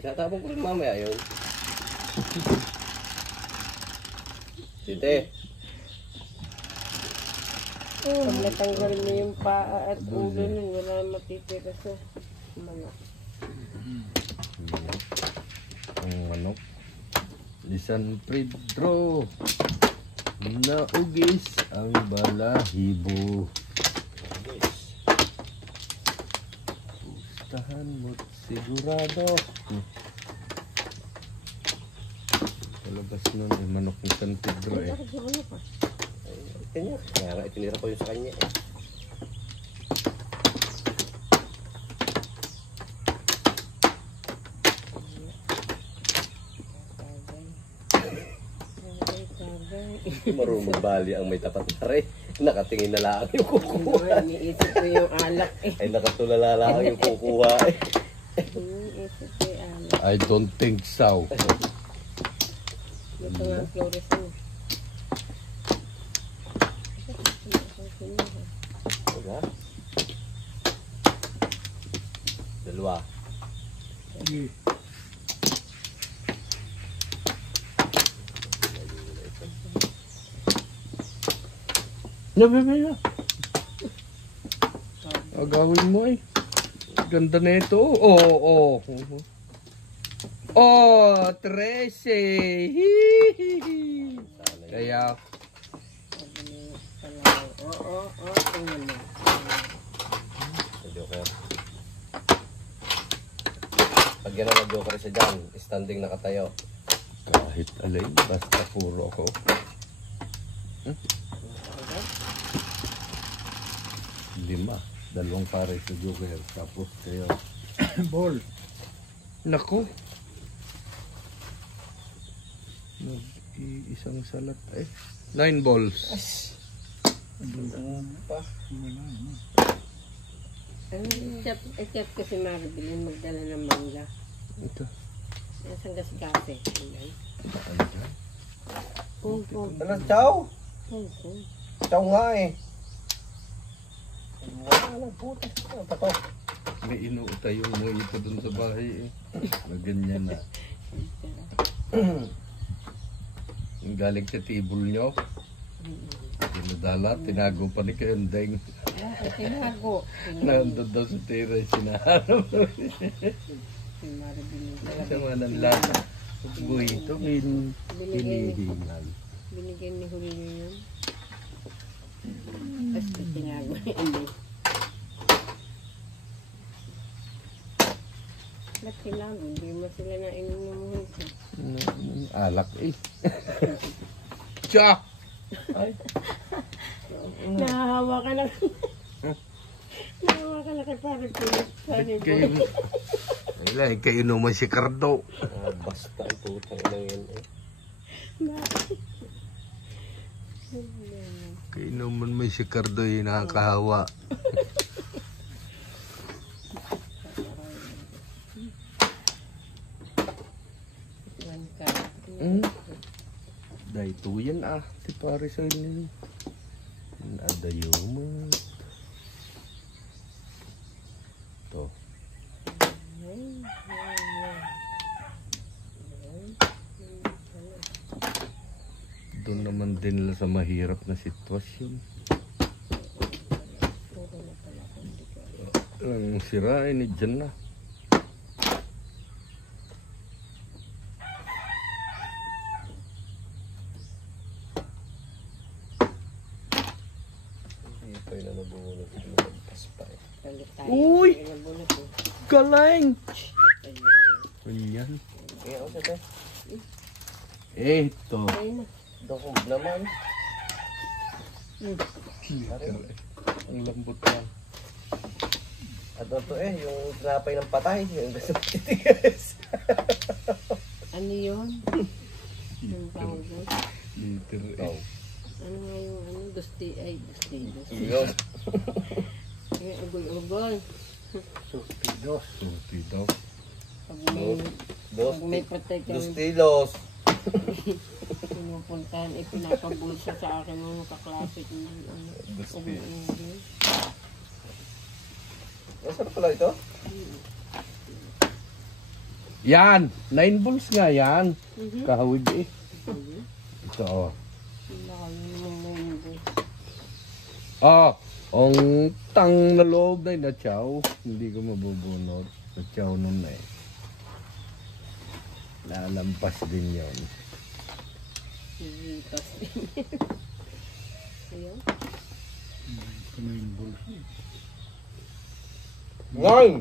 Tatapon ko rin mamaya yun. Sinte. Pag natanggal mo yung paa at ulo nun, wala matitira sa manok. Ang manok. Ni San Pedro. Naugis ang balahibo. Pustahan mo't sigurado. Palabas nun yung manok ni San Pedro eh. Kanya, kaya itinira ko yun sa kanya eh. Marunong magbali ang may tapat na rin. Nakatingin na lang yung kukuha. Iniisip ko yung alak eh. Ay nakatulala lang yung kukuha eh. Iniisip ko yung alak. I don't think so. Ito nga ang fluorescent. Wala. Dalawa. Nabibila. Agawin mo eh. Ganda na ito. Oo. Oh, 13. Hihihi. Kaya Oo, tingnan mo. Joker. Pag yan ang joker siya dyan, standing nakatayo. kahit alay, basta puro ako. Lima. Dalawang pare sa joker. Tapos kayo. Ball. Nako. Isang salat. 9 balls. Chef kasi Maribel magdala ng mangga. Ito. Nasaan kasi kape? Pung. Ano, chow? Pung. Chow nga eh. Wala lang puta. Ano pa to? May inuutay yung mga ito dun sa bahay eh. Na ganyan na. Yung galing sa tibol nyo. Tinadala, tinago pa ni Kaendeng. Tinago. Nandun daw sa tira, sinaharap. Si Maribel. Sama ng lasa. Buhay ito, hinihingal. Binigyan ni Julio yun. Basta tinago ni Andi. Ba't tinago? Hindi mo sila nainom ng muhito. Alak eh. Tsa! Ay. Nahahawa ka lang. Nahahawa ka lang kay Paribel. Wala, kayo naman si Cardo. Basta ang putang lang yan eh. Bakit? Kayo naman may si Cardo yung nakakahawa. Dahil ito yan si pare sa inyo. Adayo mo. Ito. Doon naman din sa mahirap na sitwasyon. Ang sirain ni dyan na. Ito yung nabunod. Lumagpas pa eh. Uy! Galing! Ganyan. Kaya ako siya Ito. Dokog naman. Ang lambot lang. At ito yung tinapay ng patay. Yung gusto matitigas. Ano yun? Yung tawag doon? Liter Oh. Ano nga yung gusti? Yun. Ugoy. Surtidos. Surtidos. Pag may patay ka, Dos kilos. pinupuntahan, pinapabulsa sa akin ng kaklase ko. Masarap pala ito? Yan, 9 balls nga yan. Mhm. Kahawig eh. Ito oh. Laki naman na yun boy. Ah, ang tang na loob na inachaw. Hindi ko mabubunot. Nachaw nun na eh. Lalampas din yun. Sizitas din. Ayan. Nine!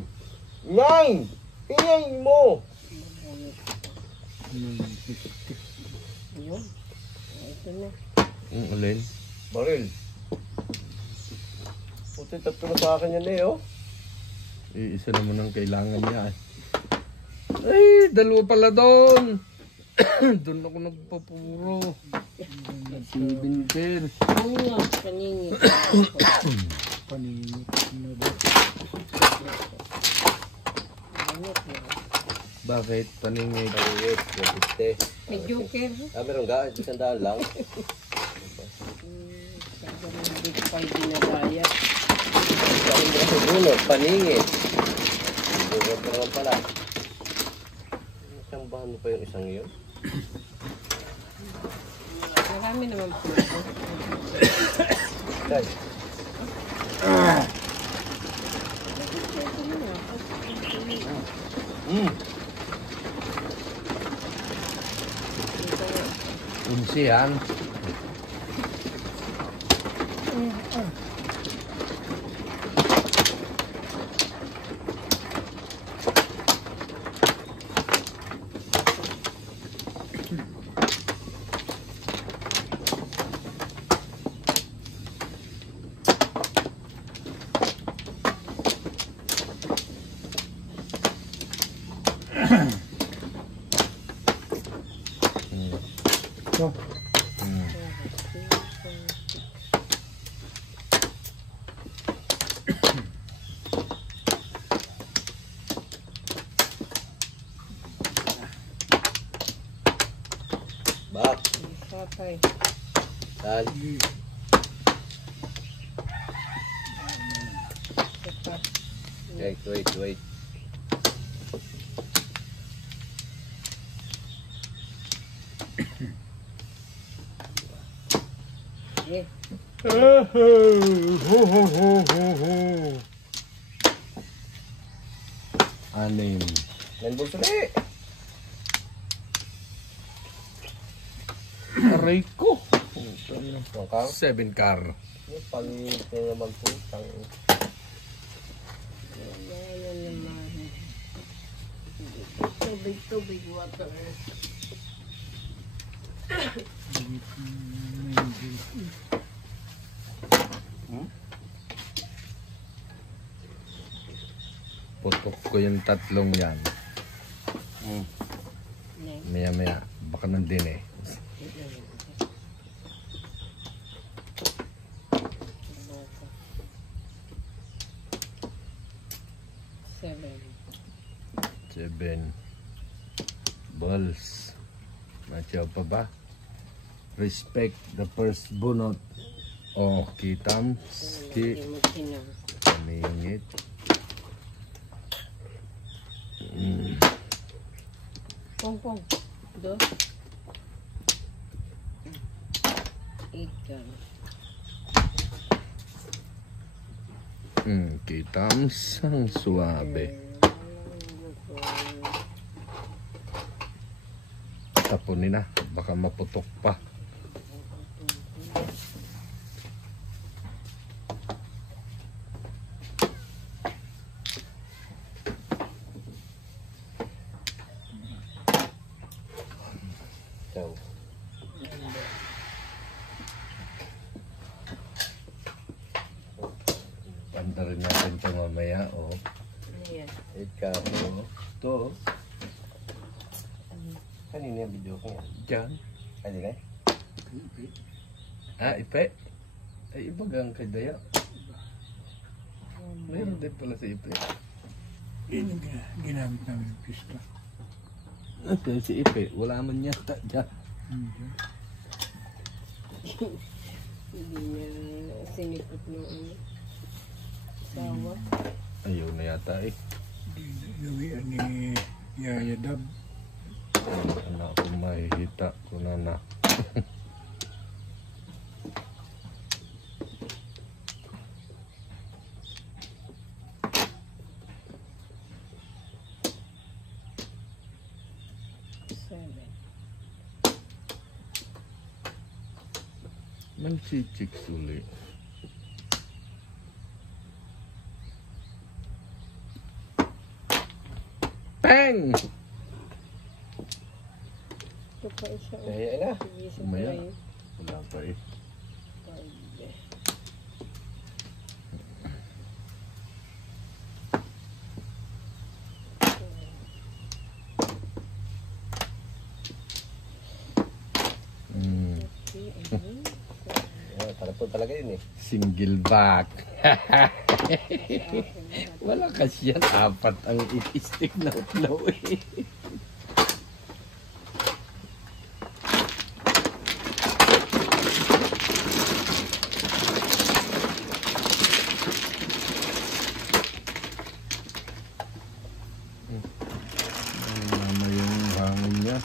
Nine! Ingay mo! Ayun. Ito na. Alin? Baril. Puti, tatlo na sa akin yan eh, oh. Isa naman ang kailangan niya eh. Ay, dalawa pala doon. Doon ako nagpapuro. 7 pairs. Oo nga, paningin. Paningin na ba? Bakit? Paningit. Pangit, mabiste. May joker. Ah, meron ka? 100 lang. Sabi ng big pie binabaya. Saan mo kasi bunot? Paningit. Bunot ka naman pala. Sambahan mo pa yung isang yun? Marami naman po. Guys, Unsi yan. Ito. bak. Patay. Saan? Wait. Eh, Anim. Nandun suli. Aray ko. Mangkang. 7 car. Yung pangit na naman po. ayan naman. Tubig, water. Putok ko yung tatlong yan. Maya. Baka nandun eh. Seven balls. Matyaw pa ba? Respect the first bunot. Oh, kitam. Paningit. Pong. Do. Ikan. Kitams ang suabe. Tapunin na. Baka maputok pa. So, Panda rin natin ito mamaya. Oh. Ayan. ikaw. Ito. Kanina yung video ko yan. Diyan. Kanina eh? Ipe. Ay, iba gang kadaya. Mayroon din pala si Ipe. Yun yung ginamit namin yung pista. Okay, si Ipe. Wala man yata dyan. Hindi niya sinipot ng ano. Sawa. Ayaw na yata eh. Inuwian ni Yayadab. Anak ko mahihita ko na. Mancicik sulit. Peng! Ito pa isa. Kaya na. Sige, isa Mamaya. pa yun. Wala pa eh. Parang talaga yun eh. Single back. Wala kasi yan. 4 ang stick na utlaw eh. Mama yung hangin niya.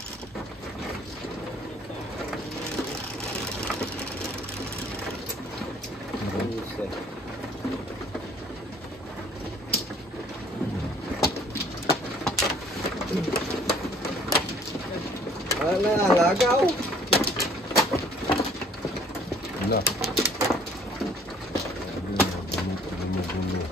Buset. Nangangagaw. Wala. Gulo.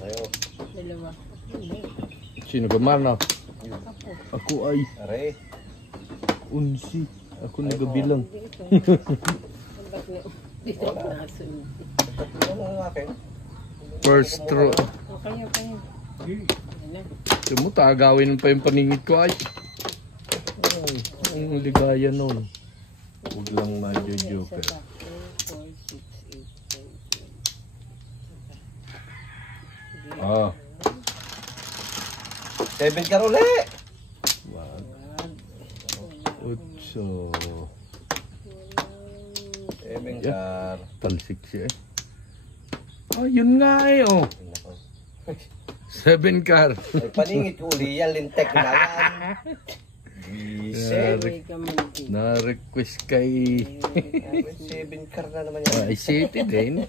Ayaw. Dalawa. Sino ka mana? Ako ay Are. unsi. Ako nagabilang. Hindi ito. Ba't na? Dito Wala. nasunod. Ano ang akin? First throw. O kaya. Eh, Yan na. Sumo, tagawin pa yung paningit ko ay. Ang ligaya nun. Huwag lang ma-joker. Isa pa. 4, 6, 8, 10. Ah. 7 ka ulit. Wag. 8. 7 car. Talsik siya eh. Oh, yun nga eh oh. 7 car. Ay, paningit uli yan, lintek na yan. Bisit. May kamanti. Na-request kay 7 car na naman yan. Ay City din.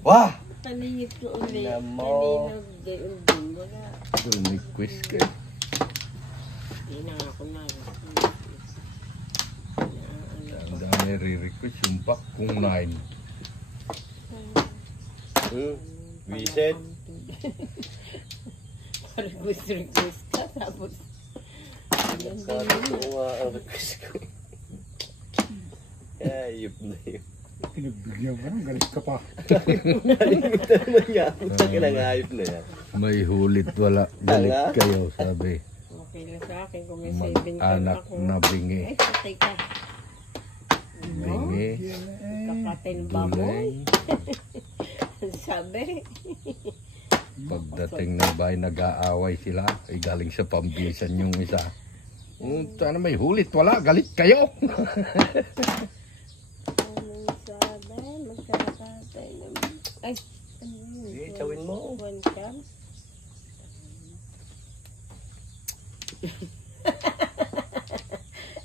Wah! Paningit ko uli. Namo. Kanina gayon din. Wala. Request kay. Hindi na ako na. Ang dami re-request yung pack kung 9. Bisit. Request ka. Tapos. Yan Sabi din ko yun. nga ang request ko. Ayup na yun. pinagbigyan ka ng galit ka pa. Nakalimutan naman yan. Takin ang ayup na yan. May hulit wala. Galit Tanga. kayo, sabi. Okay lang sa akin kung may 7 ka Mag-anak ako. na bingi. Ay, patay ka. Bingi. Kapatid baboy. Gulay. Sabi. Pagdating ng bahay, nag-aaway sila. Ay galing sa pambisan yung isa. Sana may hulit, wala. Galit kayo. Anong sabi? Magkakatay naman. Ay, ano yun? Sige, tsawin mo. 1 cam?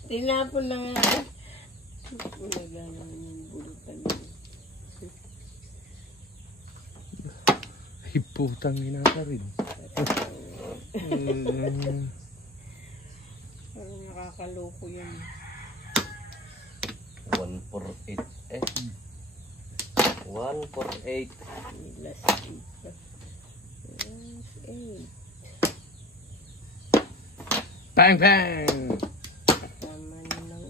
Tinapon na nga. Ulaga naman yung bulutan yun. Ay, putang ina ka rin. Parang nakakaloko yun. 148 eh. 148. Last 8 pa. Last 8. Bang, bang! Tama na lang.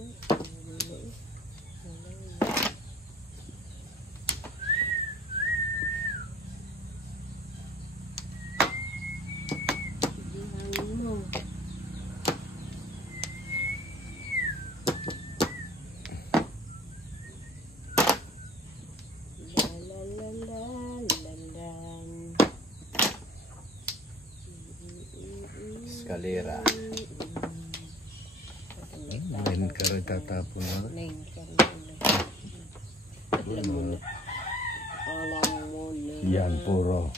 Escalera. Ngayon ka rin tatapon na. Nine ka Alam mo na. Yan, puro.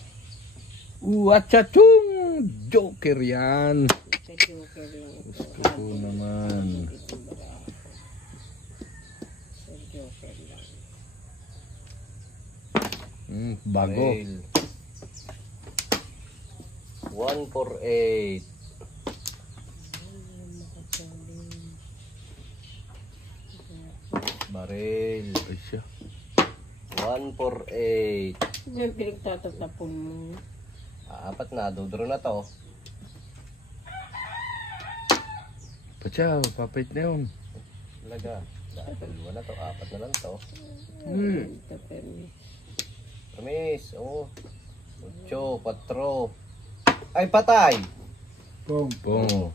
Achachung! Joker yan. Sa Joker lang. Gusto ko naman. Sa Joker lang. Bago. Rail. 148. Baril. Ay siya. 148. Yung pinagtatatapon mo. Apat na, dudro na to. Pachaw, papait na yun. Talaga. Dalawa na to, apat na lang to. Tapermi. Permis, oh. 8, 4. Ay, patay! Pong. Pongo.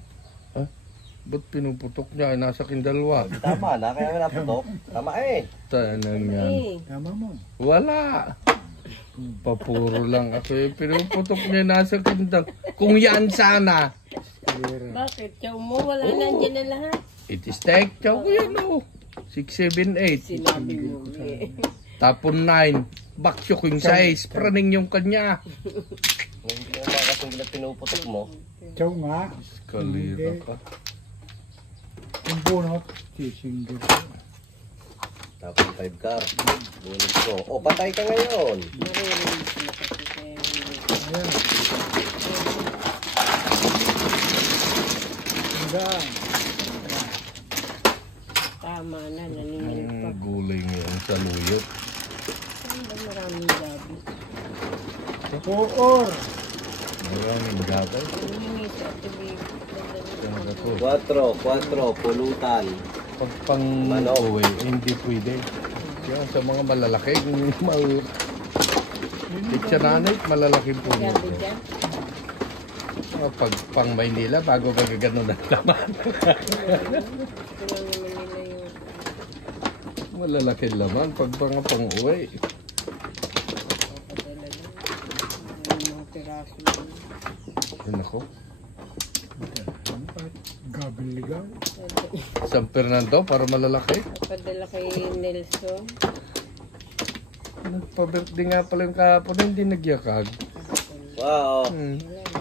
Ha? Ba't pinuputok niya? Ay, nasa kindalwa. Tama na, kaya nga naputok. Tama eh. Tanang yan. Tama mo. Wala. Papuro lang ako. Eh, pinuputok niya nasa kindal. Kung yan sana. Bakit? Chow mo? Wala na dyan na lahat. It is take. Chow ko yan o. 6, 7, 8. Sinabi mo. Tapon 9. Baksyo king size. Praning yung kanya. Hindi naman kasing gila pinuputok mo. Chow nga. Kalira ka. Yung bunot. Sisingger. Tapos 5 car. Bonus ko. Oh, patay ka ngayon. Maririnig mo kasi kaya hindi. Ayan. Hanggang. Tama na, naningil pa. Gulay ngayon sa luyot. Saan ba maraming gabi? Poor. Maraming gabay. Naningil sa tubig. Talaga to. 4, pulutan. Pag pang Manok. uwi, hindi pwede. Yan, sa mga malalaki, picture nanay, malalaking puno. Gabi dyan? Pag pang Maynila, bago magagano na laman. Ito lang naman nila yung... Malalaki laman, pag pang uwi. Papadala lang. Yung mga piraso lang. Yun ako. Gabing ligaw. San Fernando, para malalaki. Papadala kay Nelson. Nagpa-birthday nga pala yung kahapon, hindi nagyakag. Wow.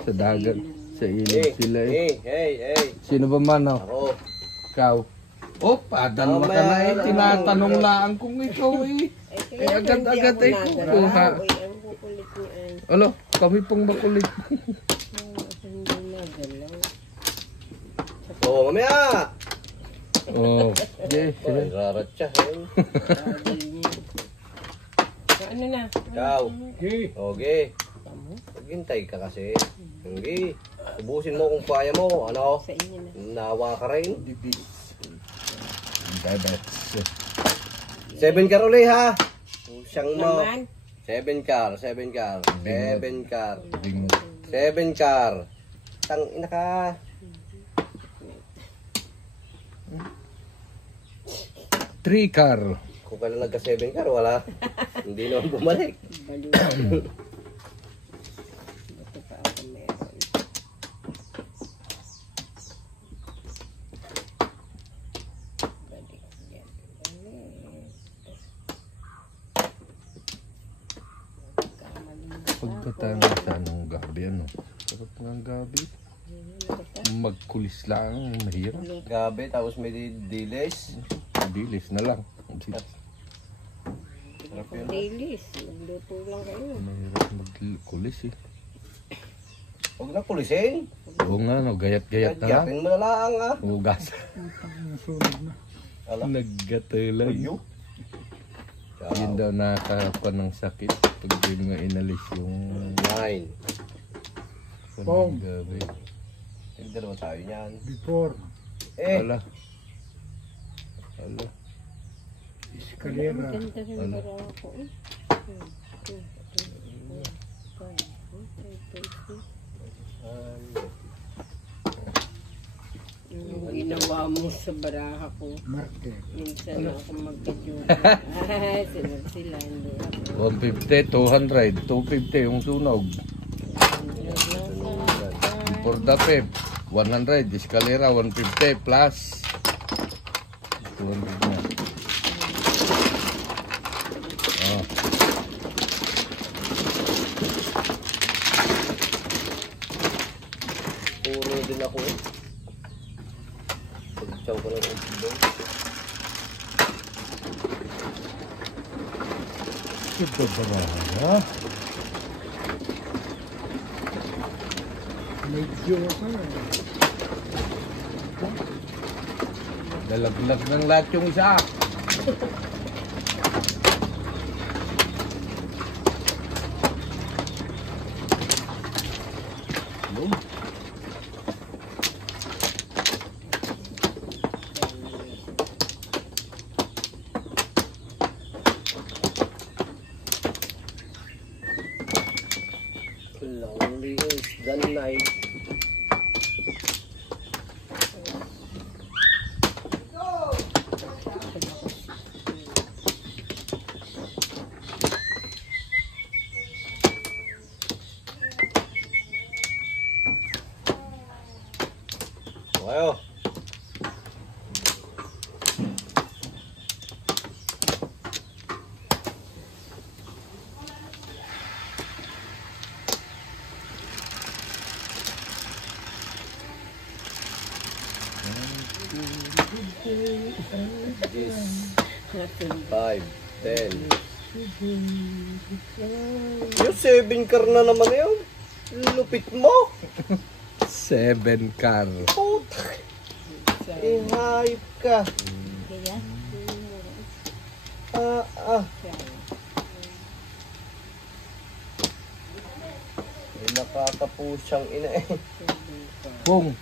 Sa dagat, sa ilog sila eh. Hey. Sino ba man ako? Ako. Ikaw. Oh, padalwa ka na eh. Tinatanong lang kung ikaw eh. Eh, agad-agad ay kukuha. Ang kukulit niya ay. Alo, kami pong makulit. Hindi nagalaw. Oh, mamaya! Oh, okay. Ay, rarat siya. Bagay niya. Ano na? Ikaw. Okay. Okay. Maghintay ka kasi. Hindi. Ubusin mo kung kaya mo. Ano? Sa inyo na. Nawa ka rin. That's 7 car uli ha. Siyang mo. Naman? 7 car. 7 car. Tang ina ka. Three car. Kung kailan nagka 7 car, wala. Hindi naman bumalik. Baliw. Bato pa ako meron. Balik yan. Pagkatanga sa anong gabi, ano? Sarap nga ang gabi. Magkulis lang, mahirap. Gabi, tapos may dilis. Bilis na lang. Dilis. Magluto lang kayo. Mahirap magkulis eh. Huwag na pulisin. Oo nga, no, gayat-gayat na lang. Yakin mo na lang ha. Hugas. Sunog na. Ala. Naggatalan. Ayo. Yun daw nakakapan ng sakit pag di mo inalis yung 9. Pong. gabi. Hindi dalawa tayo niyan. Before. Ala. Escalera. Ganda rin Ano? para ako. Yung ginawa mo sa baraha ko. Marte. Minsan ako magka-joke. Sila hindi ako. 150, 200, 250 yung sunog. For the pep. 100. Escalera 150 plus. 200 na. Oh. Puro din ako eh. Pagkaw ko lang ang doon. Ito ba? Medyo ka. Dalaglag ng lahat yung isa. Lonely is the night. Wow. This 5, 10. Yung 7 car na naman yun. Lupit mo. 7 car. Putak. Ihayop ka. Kaya? May nakakapusang ina eh. Pong.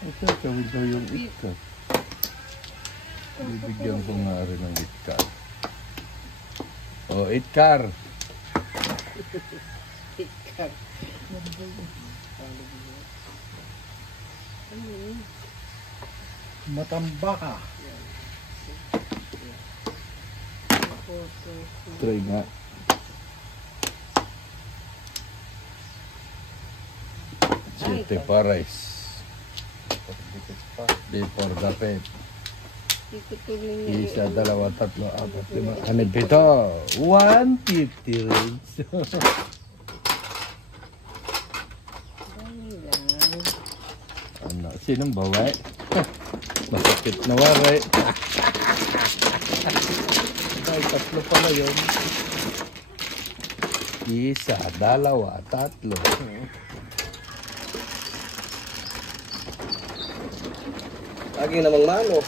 Ito, gawin daw yung itka. Bibigyan ko nga rin ng itkar. O, itkar. Matamba ka. Try nga. Siete pares. Before the pet. Isa, dalawa, tatlo, apat, lima, anim, pito. 150 rings. Ano, sinong baway? Masakit na waray. Ay, tatlo pala yun. Isa, dalawa, tatlo. Lagi namang mano.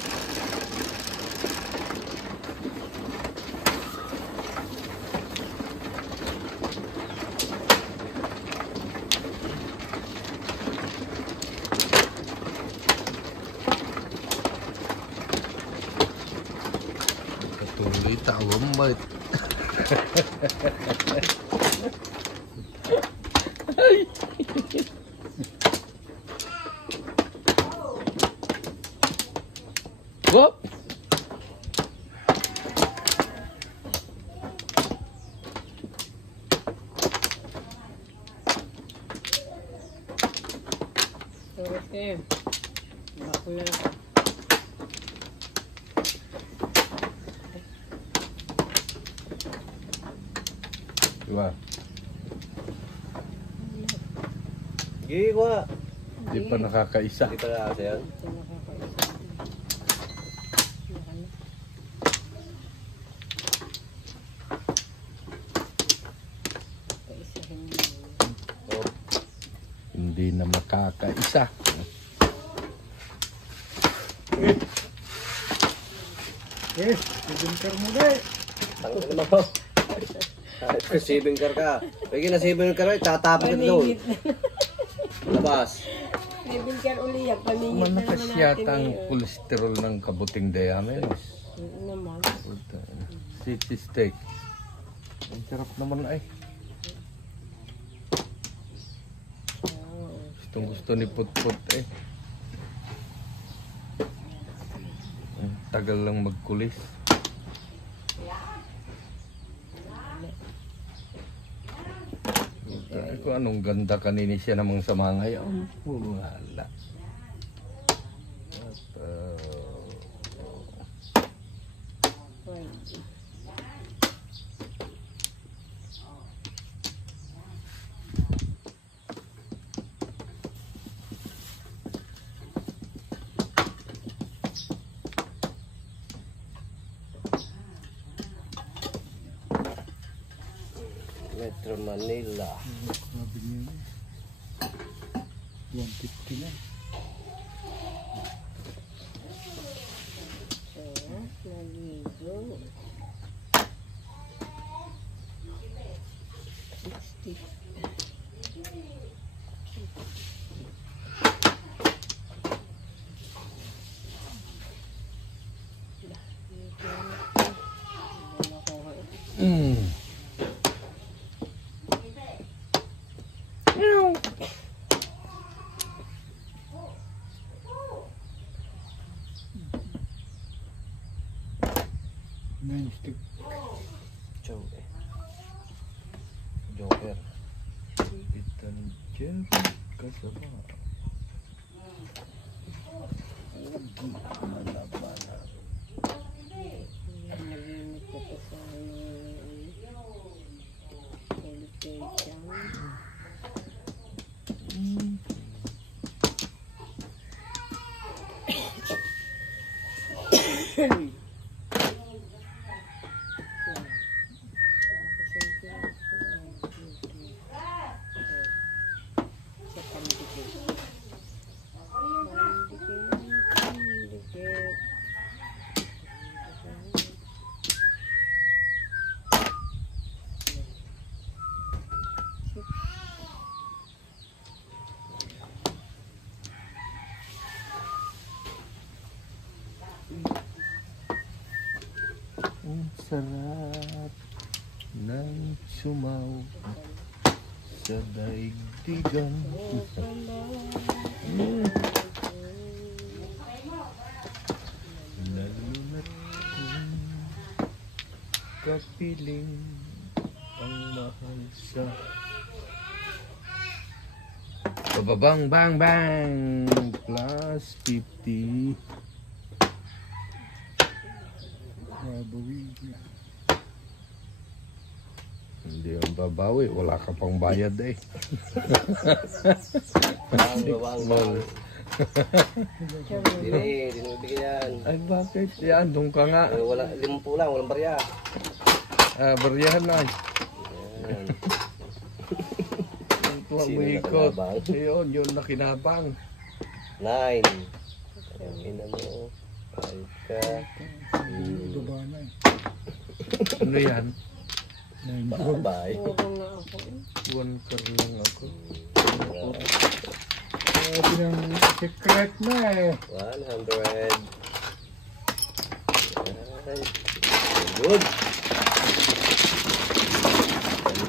Tuloy tawang bait. Whoop! Okay. Bakla. Diba? Sige, kuha. Di pa nakakaisa. Hindi pa na kasi yan. Oh, Hindi na makakaisa. Eh, ibinter mo na eh. tangin naman mo. 7 car ka. Pwede na 7 car, tatapos ka doon. Labas. Maybe ka uli yan. Paningit na Malakas naman yata natin ang eh. kolesterol ng kabuting diamonds. Naman. City steak. Ang sarap naman ay. Gustong gusto ni Putput eh. Ang tagal lang magkulis. kung anong ganda kanini siya namang sa mga ngayon. Wala. At, Metro Manila. Sabi niya, 150 na. Naligo. 60. Nine-stick. Joker. Itan Jerry kasama. Malimit ko pa sa qualification. Ang sarap ng sumaw sa daigdigan. Nalulat kong kapiling ang mahal sa babang bang bang plus 50. Babawi niya. Hindi yung babawi, wala ka pang bayad eh. Bang. Hindi bigyan. Ay bakit? Yan, doon ka nga. Wala, 50 lang, walang barya. Baryahan na. Yan. Huwag Sino mo ikot. nakinabang? Yun nakinabang. 9. Ang ina mo. Kahit ka. Baba na eh. Ano yan? Bye-bye. Puro na ako. One car lang ako. Sabi ng secret na eh. 100. Yan. Good.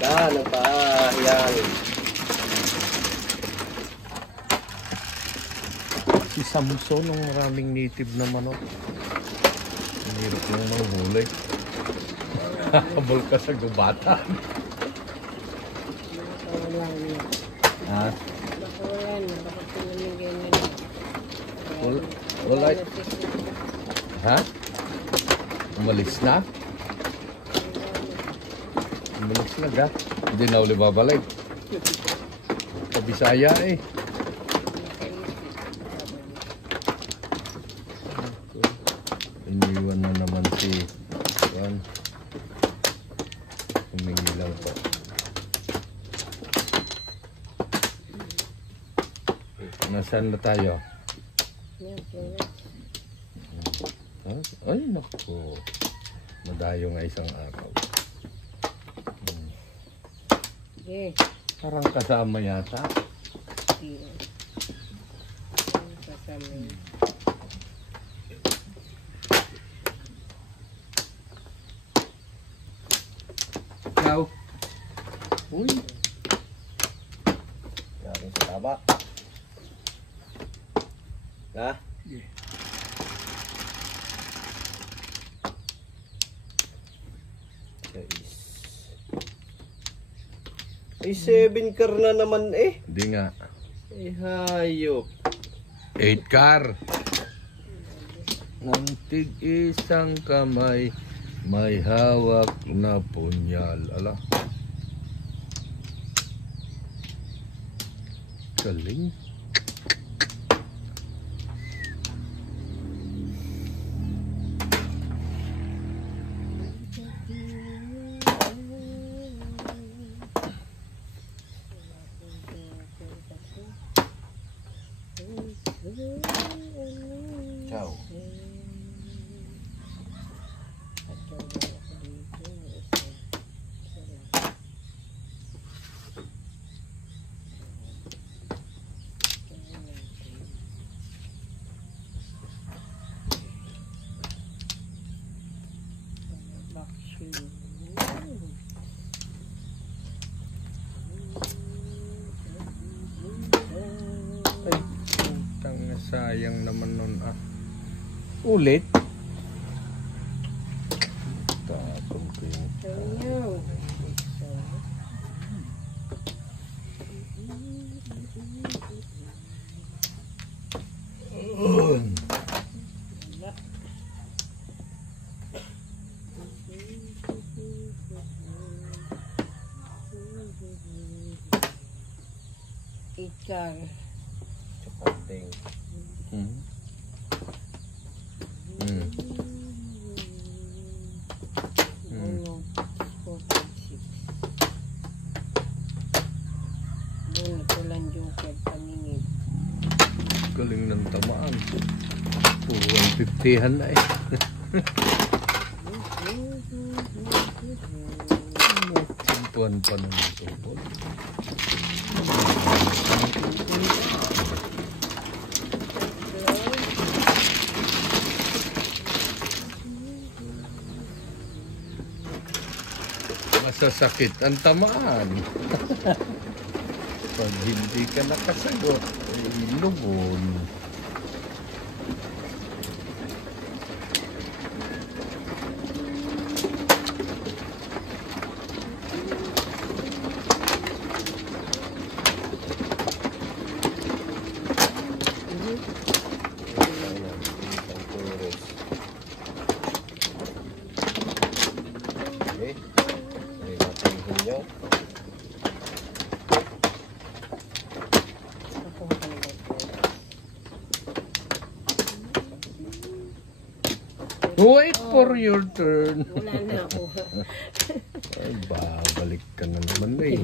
Ganda ng pahiyang. Si Samson, ang maraming native na manok. Ang hirap lang manghuli. Habol ka sa gubatan. Nakawalan na. Ha? Nakawalan na. Bakit pinamigay na na? Wala. Ha? Umalis na? Umalis na ga? Hindi na uli babalik. Kabisaya eh. Iniwan na naman si Juan. Humingi lang po. Nasaan na tayo? Ay, naku. Madayo nga isang araw. Okay. Parang kasama yata. Hindi. Kasama yun. Ikaw? Uy. Yakin sa taba. Ha? Yeah. Ay, 7 car na naman eh. Hindi nga. Ay, hayop. 8 car. Ng tig-isang kamay, may hawak na punyal. Ala. Galing. Ciao. Ay, tanga, sayang naman nun ah. Ulit? Tapon ko yung Ayaw. Ikar. Chapating. Hmm. Hmm. Ano? 4, 5, 6. Doon ito lang joker paningin. Galing ng tamaan. Puro 150-han na eh. Simpuan pa ng tubol. Masasakit ang tamaan. Pag hindi ka nakasagot, ay lubon. Okay. May natin hinyo. Ako talaga. Wait for your turn. Wala na ako. Ay, babalik ka na naman eh.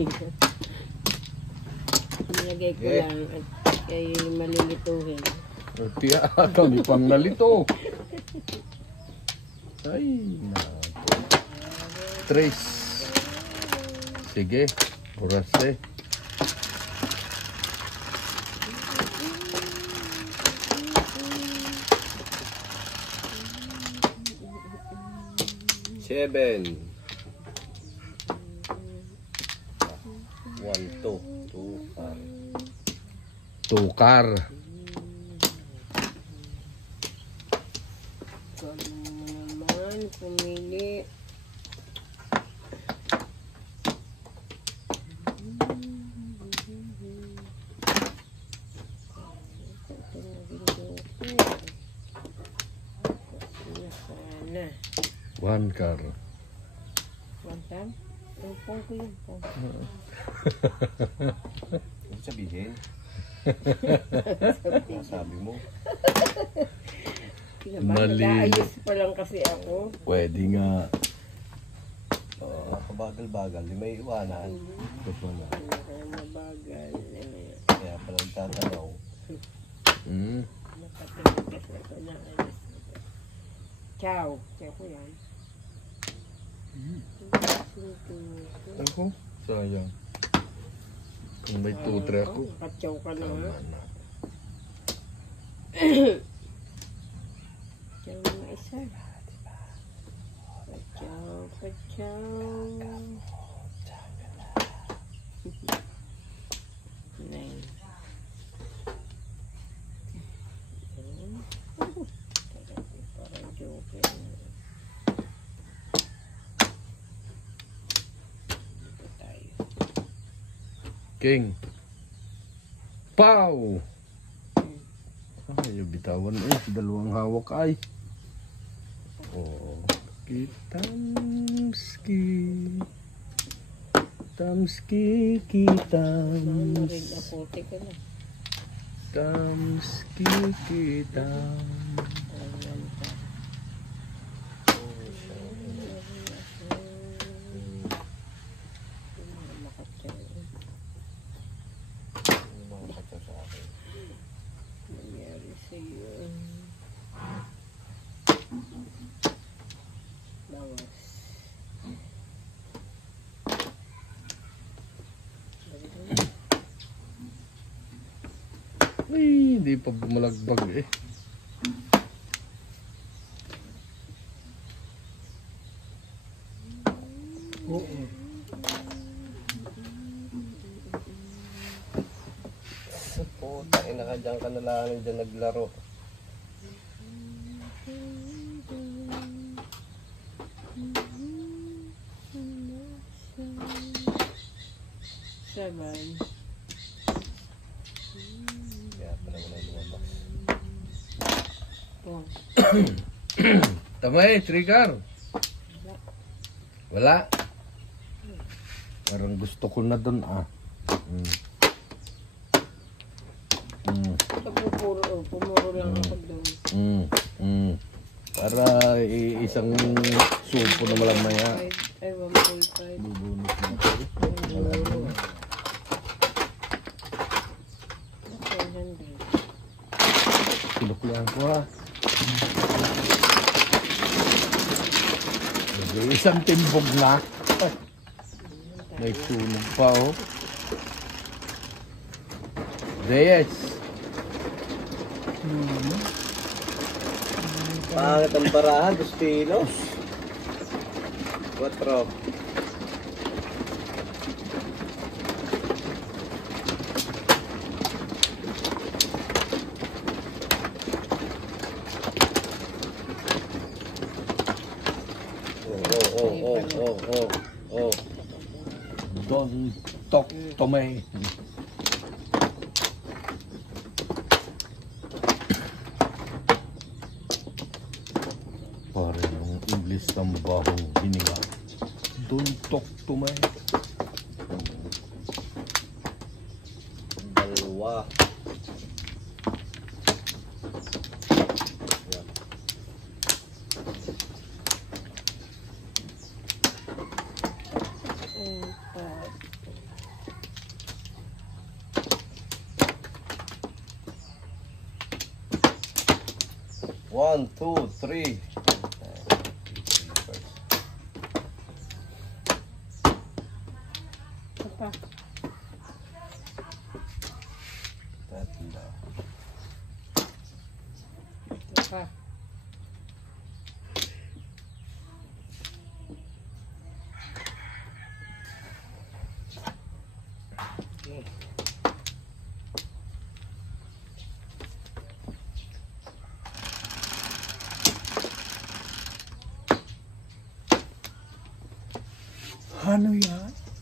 Nilagay ko Yeah. lang at kay malilituhin. Tiya, kami pang nalito. Ay, naku. Trace. Sige, orase. Seven. 1, 2. 2, 5. Tukar. Galing mo naman, pumili. Sana. One car. Wantan? Tupong ko yun po. Ano sabihin? Sabi mo. Mali. Nag-aayos pa lang kasi ako. Pwede nga. Kabagal-bagal. Di may iwanan. Ito pala. Kaya mabagal. Kaya pala tatanaw. Hmm. Nakatinigas na ito na alis. Ciao. Ciao ko yan. Ako? Sayang. Kung may tutre ako. Kachaw ka na Tama nga. na. Ciao na isa. Kachaw, kachaw. Nine. Parang joker na. Dito tayo. King. Pow! Ay, bitawan eh. Dalawang hawak ay. Oh. Kitamski. Tamski kitam. Marig apote ka na. Tamski kitam. Ayan ka. Nangyari sa'yo. Bawas. Ay, hindi pa bumalagbag eh. Oo. Puta, ina ka dyan ka na lang dyan naglaro. Seven. Kaya pala mo na lumabas. Oh. Tama eh, trigger. Wala. Parang gusto ko na dun ah. Pumuro lang ako doon. Para isang supo na malang maya. Ay, 1.5. Bubunot na ito. Wala na. 400. Sinuklihan ko ha. Isang timbog na. May sunog pa oh. Reyes. Pangit ang barahan, 2 kilos. 4. Oh. Don't talk to me. Pare ng English ng bahong hininga. Don't talk to me. Dalawa. One, two, three. Apa? Tatlo. Apa?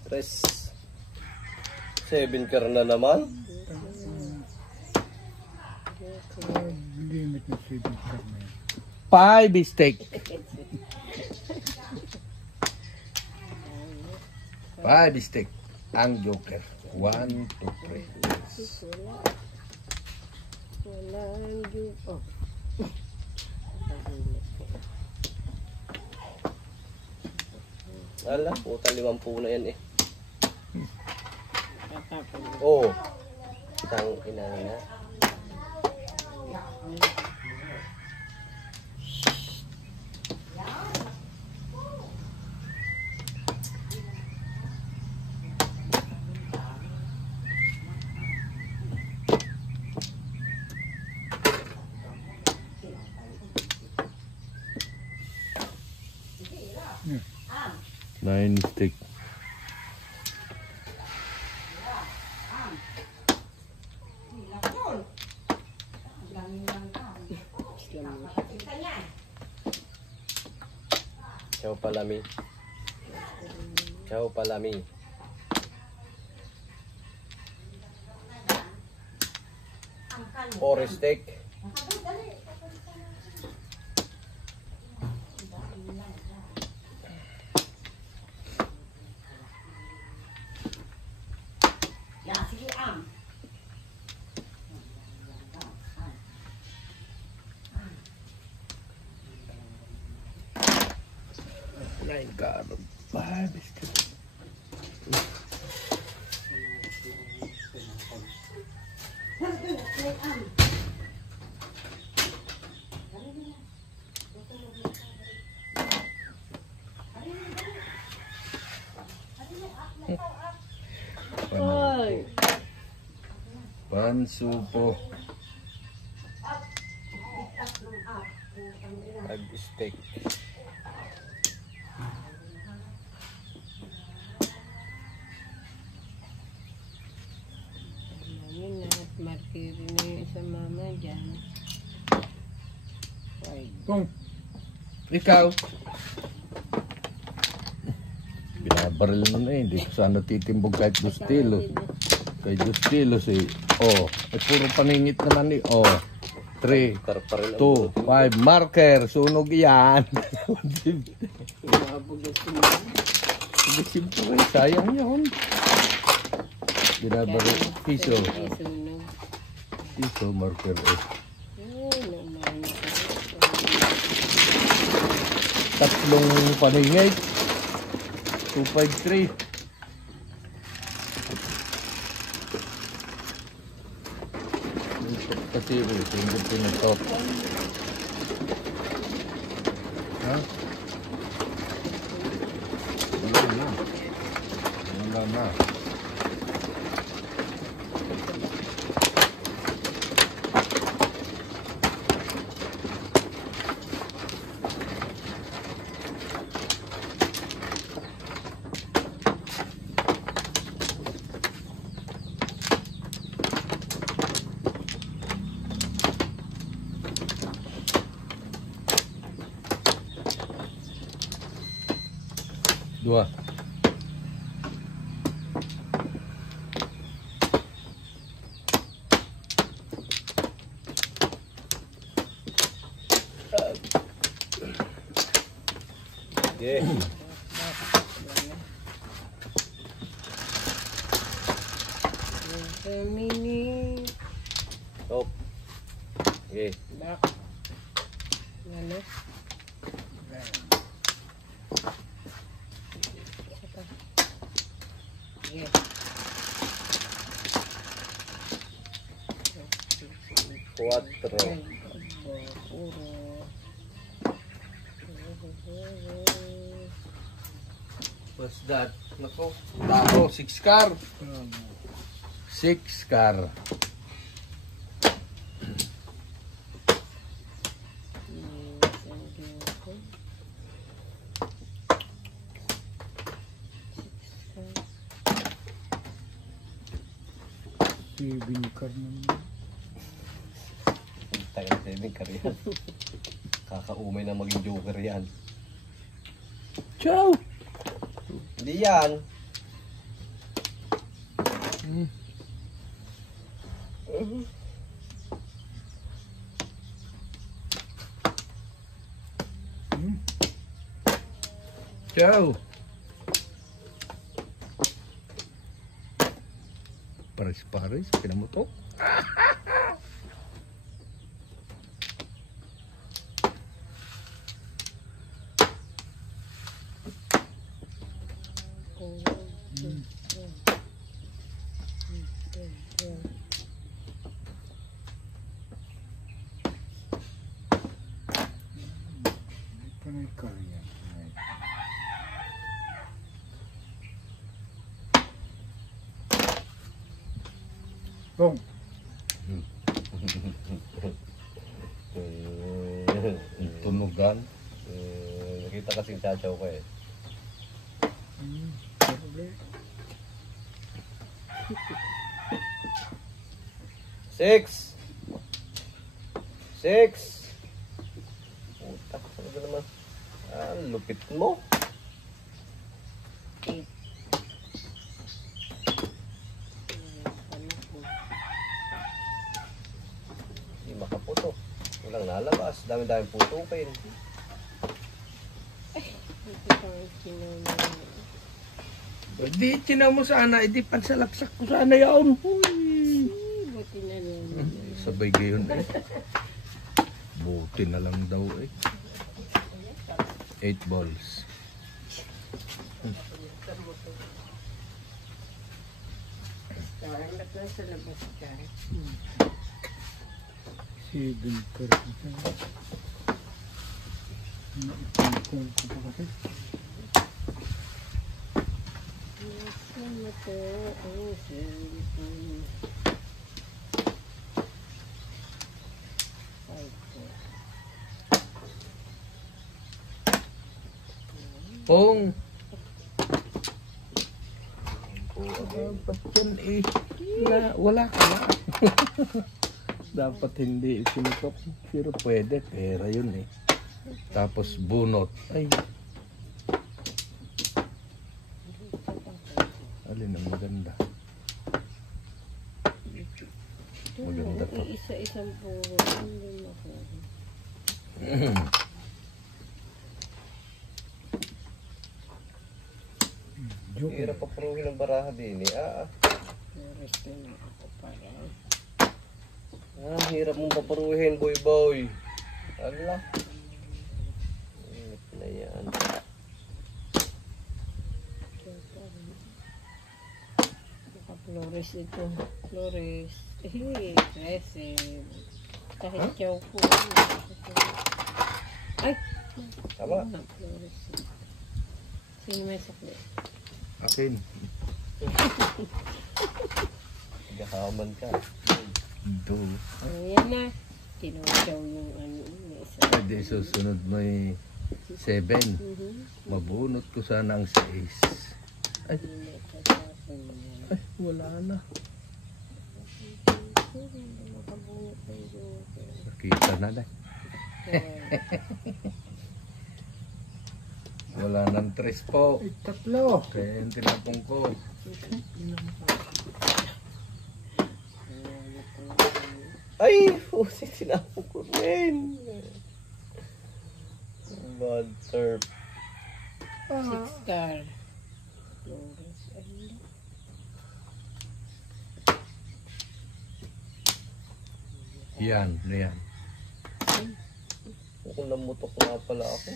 3. 7 ka na naman. Limit na 7 karne. 5 steak. 5 steak. Ang joker. 1, 2, 3. Wala yung... Oh. Ala, puta 50 na yan eh. Tatapon. Oo. Tang ina na. Nine stick. Ciao palami. Ciao palami. Or steak. Nine carb. Five biscuit. Hoy! Pansupo. Steak. Yun na, at markiri na yung isa mama dyan. Ay, Kung Ikaw. Binabaril mo na eh. Hindi ko sana titimbog kahit 2 kilo. Kahit 2 kilos eh. Oh, eh, puro paningit naman eh. Oh, 3, 2, 5. Marker. Sunog yan. mabugas mo. Hindi simple eh. Sayang yun. Binabaril. Piso. Isunog. Piso marker eh. Ay, naman. Tatlong paningit. 253. Kasi hindi pinatok. Ha? Wala na. Dua. Yeah. Mini. Stop. Okay. Back. Ano? Yes. Quattro. What's that? Nako. Tao, 6 car. 6 car. si Vinikar naman. Tayo na saving career. Kakaumay na maging joker yan. Ciao. Hindi yan. Ciao. Pares-pares, pinamutok. Vinikar yan. Kung Tunugan. Nakita kasing chachaw ko eh. Six. Puta, ano ba naman? Ah, lupit mo. Dami-dami putukin. Ito pang sinunod. Di, tinaw mo sana, hindi pansalaksak ko sana yaon. Uy. Buti na lang. Sabay gayon eh. Buti na lang daw eh. 8 balls. Ba't nasa labas ka? Seven karton. Naipangkong ko pa kasi. Nasaan ito ang cellphone? Ay po. Pong! Dapat yun eh. Wala ka na. Dapat hindi sinutok. Pero pwede, pera yun eh. Tapos bunot. Ay. Alin ang maganda? Maganda to. Isa-isang puro. Hindi ako. Hirap pa pruhin ng baraha din eh. Resto na ako para. Hirap mong paparuhin, boy. Ala. Ingat na yan. Flores ito. Flores. Crescent. Kahit chow po. Ay! Tama. Flores. Sino may sakli? Akin. Gahaman ka. Do. Ayan na. Tinuchaw yung ano. Isa. Pwede susunod mo 7. Mabunot ko sana ang 6. Ay, ay, wala na. Nakita na na. Wala nang 3 po. Tatlo. Kaya yung tinapong ko. Ay! Pusi, tinapon ko rin. Bad turf. 6 star. Flores. Ay, Yan, yan. Kung namutok na pala ako.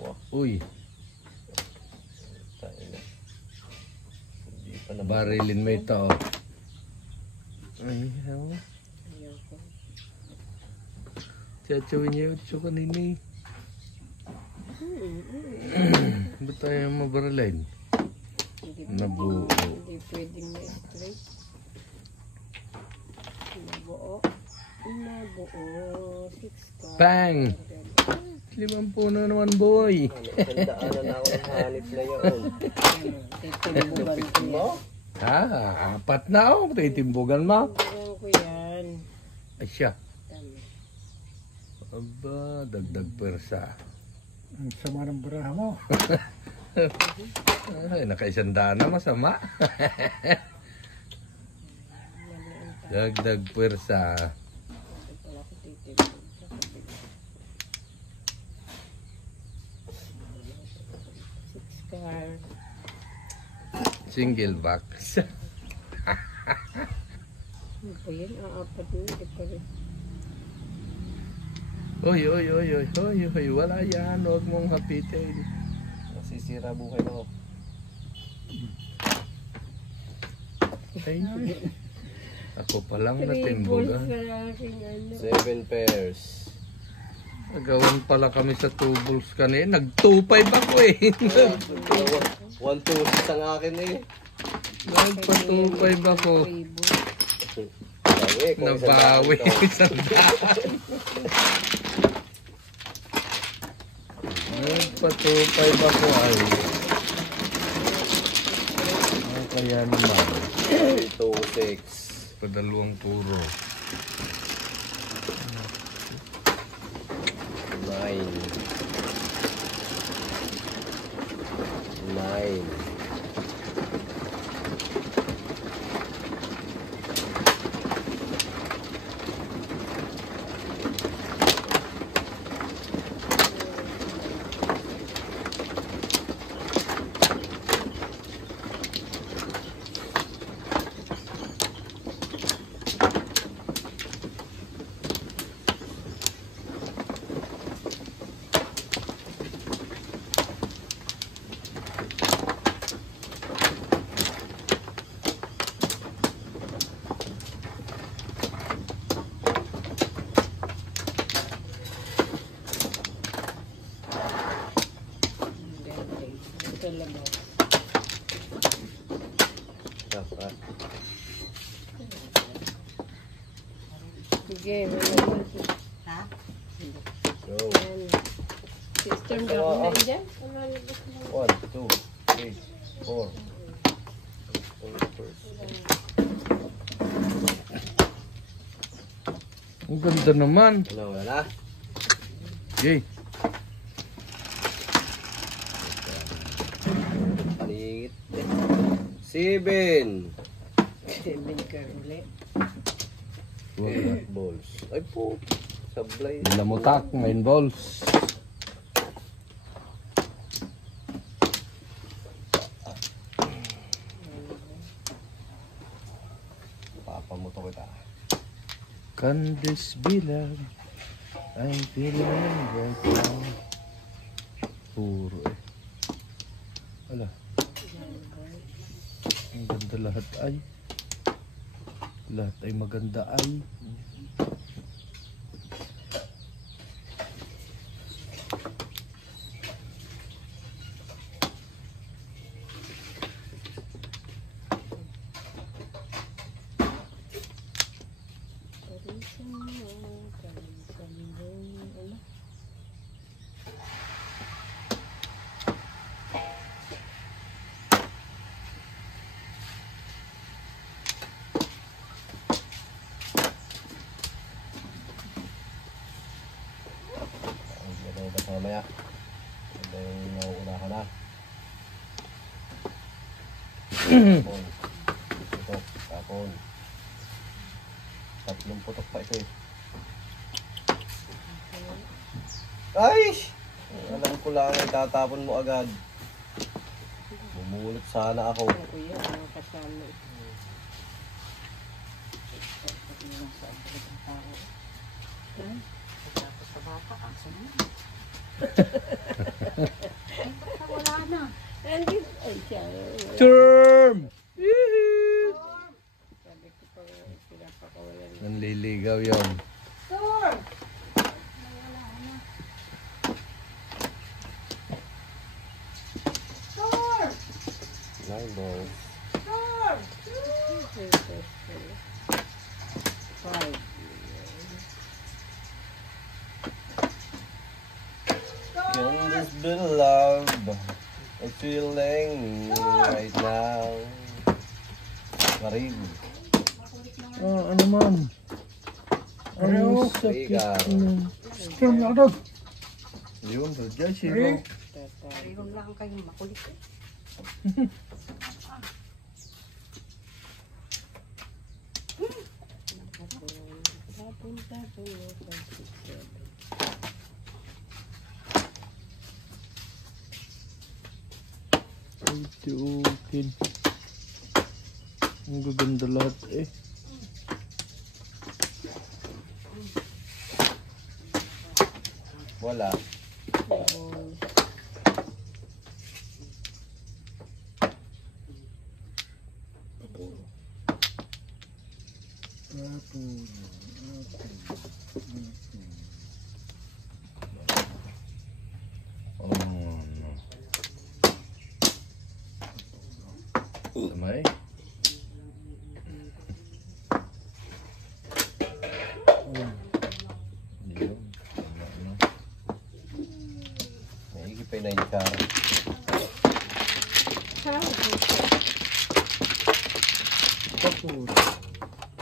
Wow, Uy, tayo na. Hindi pa naman. barilin mo ito. Oh. Ay, oh. ayoko. Chachawin niya yung tsuka nini. Ba't tayo mabarilin? Hindi Nabuo. Hindi pwedeng na-straight. Nabuo. 6 star. Bang! 50 na naman, boy. Nagandaanan na ako ng hanip na yun. Titimbugan ko yan. Mo? Ha? 4 na oh. Titimbugan mo. Titimbugan ko yan. Ay siya. Tama. Aba, dagdag persa. Ang sama ng baraha mo. Ay, nakaisandaan na masama. Dagdag persa. Ito pala ko titimbugan. Star. Single box. Ano po yan? Apat na. Di pa rin. Oy, oy, oy, oy, oy, oy, wala yan. Huwag mong hapitin. Masisira buhay na ako. Ay, ako pa lang 3 balls natimbugan. sa aking ano. 7 pairs. Nagawan pala kami sa 2 balls kanina. Nag-2-5 ako eh. 1, 2, 6 ang akin eh. Nagpa-2-5 ako. Bawi, kung Nabawi. isang daan Nagpa-2-5 ako ay. Ano kaya naman? ito. 2, 6. Padalawang puro. 9. labas. Dapat. Sige, wala. Ha? Go. Yan. Sister, ba ako na dyan? Wala labas na. 1, 2, 3, 4. Ang ganda naman. Ano, wala na? Yay. Paningit. 7. 7 ka ulit. Wala. Balls. Ay po. Sablay. Bilamutak, main balls. Papamuto kita. Can this be love? I'm feeling right now. Puro eh. Ala. Ang ganda lahat ay. Lahat ay maganda ay. Mamaya. Habang nauunahan na. Tapon. Putok. Tapon. 3 putok pa ito eh. Ay! Alam ko lang ay tatapon mo agad. Bumulot sana ako. Ako yan, mga kasama. Tapos sa bata, aso mo. Wala na. Andit, ay siya. Term! Sabi ko pa, pinapakawalan. Nanliligaw yun. Tur! 9 balls. Tur! 5. Can this be love? I'm feeling right now. Marig. Ah, ano man? Ano sakit? Riga. Storm na ako. Yun, radya siya. Parehon lang kayong makulit eh. Ay, tiukin. Ang gaganda lahat eh. Wala. Samay. Yun. Naigipay na yung kara.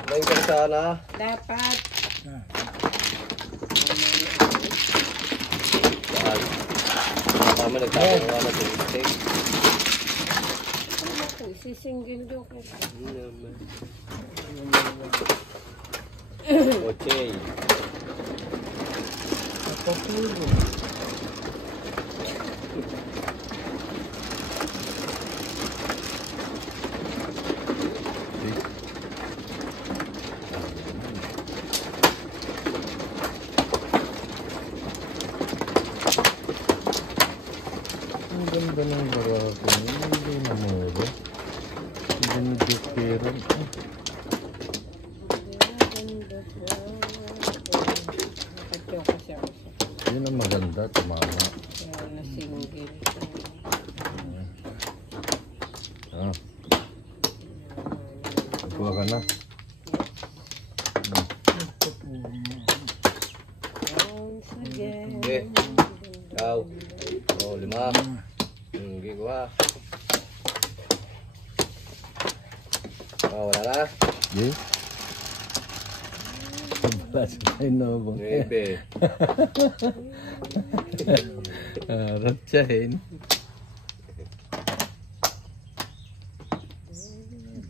May ka sana. Dapat. Saan? Tama nagkakaroon na ito. Ako, sisinggin doon ko. Oche. Ang ganda ng barako niya. Hindi na muro. Hindi na dukiran. Nakatyo kasi ako sa Yun ang maganda. Tumama. kaya na single. Ah. Kuha ka na. Once again. Okay. Ikaw. Oh, 5. Sige, kuha. Oh, wala na. Okay. Wala sa inobong. 9. Ratsahin.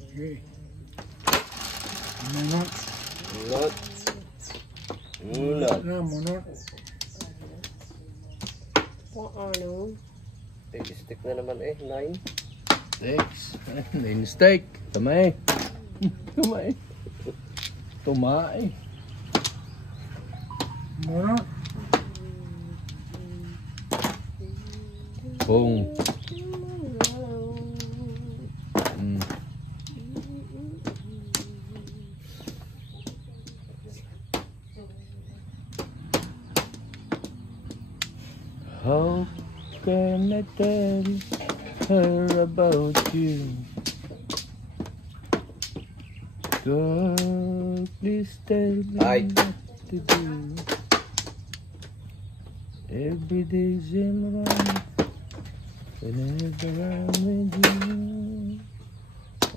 Okay. Munot. Munot. Munot. Na, munot. Kung ano. Stick na naman 9. Next. Main steak. Kamay. Kamay. Tumay. Munot. Pong. Mm. How can I tell her about you? God, please tell me Ay. what to do. Every day seems wrong whenever I'm with you.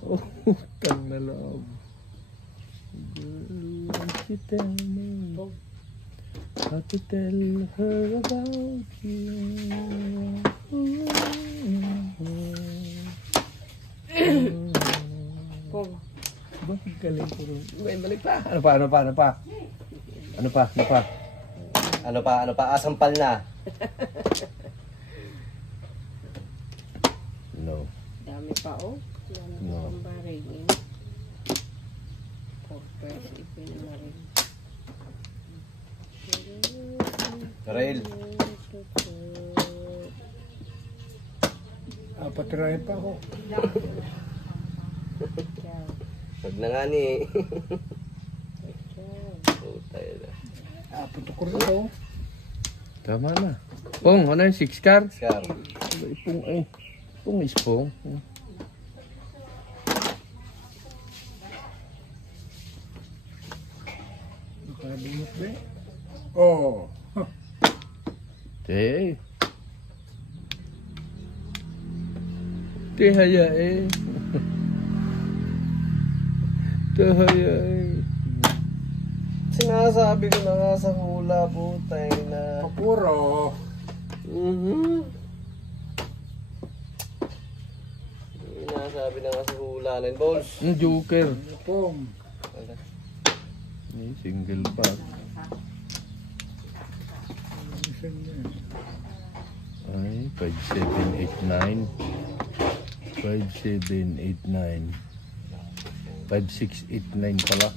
Oh, utang na loob. Girl, won't you tell me how to tell her about you? Kung Bakit galing ko rin? Balik pa. Ano pa? Ano pa? Asampal na. No. dami pa oh. Dami pa No. ang barilin. Corpus, ipin na rin. Rail. Patirahin pa ako. Ciao. Wag na nga ni. Ciao. Putay na. Puto ko rin ako. Tama na. Pong, ano yung 6 cards? Scar. Pong, ay. Pong is pong. Nakabunot ba? Oh. Te. Te haya eh. Te haya eh. Sinasabi ko na nga sa hula, putay na. Papuro. Sinasabi na nga sa hula. 9 balls. Ang joker. Pom. Ni single pack. Isang yan. Ay, 5789. 5789. 5689 pala.